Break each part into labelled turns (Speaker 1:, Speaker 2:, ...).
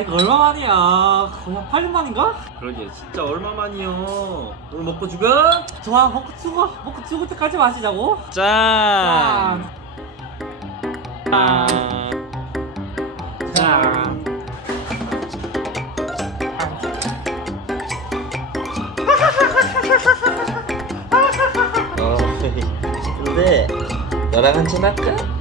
Speaker 1: 이거 얼마만이야 그냥 8년 만인가?
Speaker 2: 그러게 진짜 얼마만이요 오늘 먹고 죽어?
Speaker 1: 좋아 먹고 죽어 먹고 죽을 때까지 마시자고
Speaker 2: 짠!
Speaker 1: 짠.
Speaker 2: 짠!
Speaker 1: 짠.
Speaker 2: 어, 근데 너랑 한잔 할까?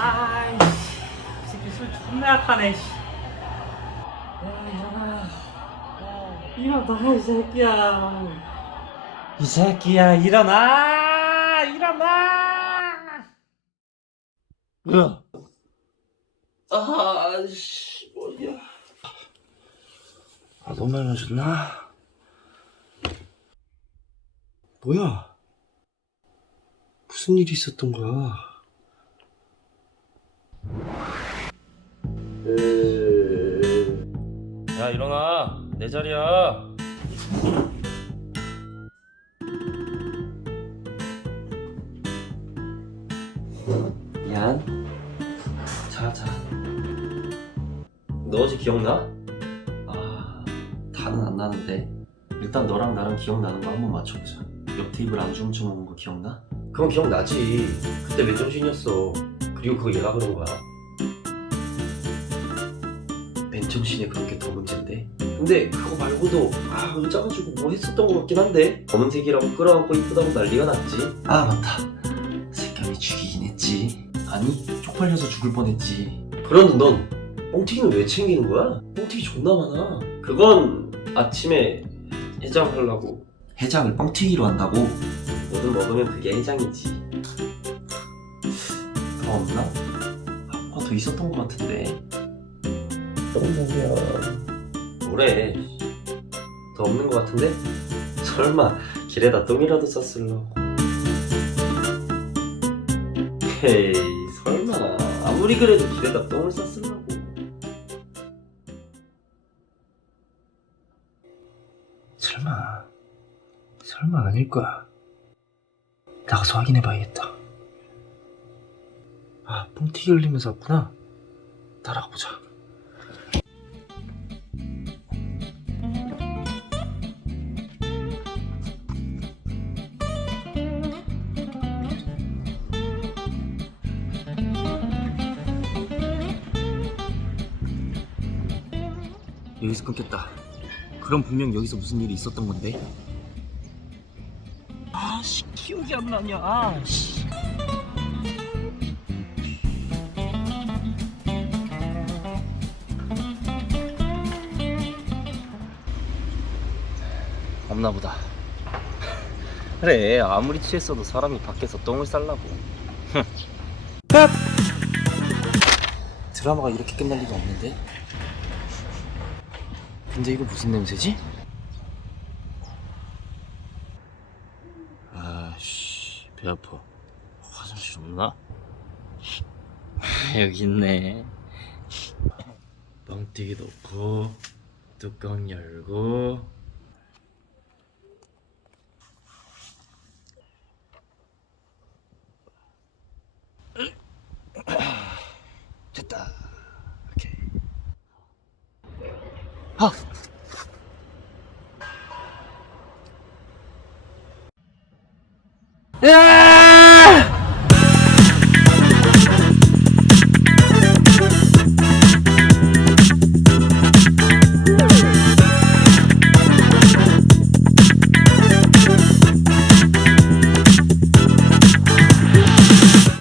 Speaker 1: 아이씨 이 새끼 술 존나 약하네 씨. 야 일어나 일어나 이 새끼야 이 새끼야 일어나 일어나
Speaker 2: 뭐야? 아씨 뭐야? 아 너무 많이 마셨나? 뭐야? 무슨 일이 있었던 거야? 야 일어나. 내 자리야. 미안 자자. 너 어제 기억나? 아 다는 안 나는데. 일단 너랑 나랑 기억나는 거 한번 맞춰보자. 옆 테이블 안주 훔쳐 먹은 거 기억나? 그건 기억나지. 그때 맨정신이었어? 그리고 그거 얘가 그런 거야 맨정신에 그런 게더 문제인데? 근데 그거 말고도 아 의자 가지고 뭐 했었던 것 같긴 한데? 검은색이라고 끌어안고 이쁘다고 난리가 났지? 아 맞다. 색감이 죽이긴 했지. 아니 쪽팔려서 죽을 뻔했지. 그런데 넌 뻥튀기는 왜 챙기는 거야? 뻥튀기 존나 많아. 그건 아침에 해장하려고. 해장을 뻥튀기로 한다고? 뭐든 먹으면 그게 해장이지. 더 없나? 아까 더 있었던 것 같은데 똥이야 뭐래? 더 없는 것 같은데? 설마 길에다 똥이라도 쌌을라고 헤이 설마. 아무리 그래도 길에다 똥을 쌌을라고. 설마 설마 아닐 거야. 나가서 확인해 봐야겠다. 아 뻥튀기 흘리면서 왔구나. 따라가 보자 여기서 끊겼다. 그럼 분명 여기서 무슨 일이 있었던 건데. 아씨 기억이 안 나냐. 아씨. 없나 보다. 그래 아무리 취했어도 사람이 밖에서 똥을. 컷! 드라마가 이렇게 끝날 리가 없는데. 근데 이거 무슨 냄새지? 아씨 배 아파. 화장실 없나? 아, 여기 있네. 뻥튀기 넣고 뚜껑 열고. 됐다. 오케이. 아 야!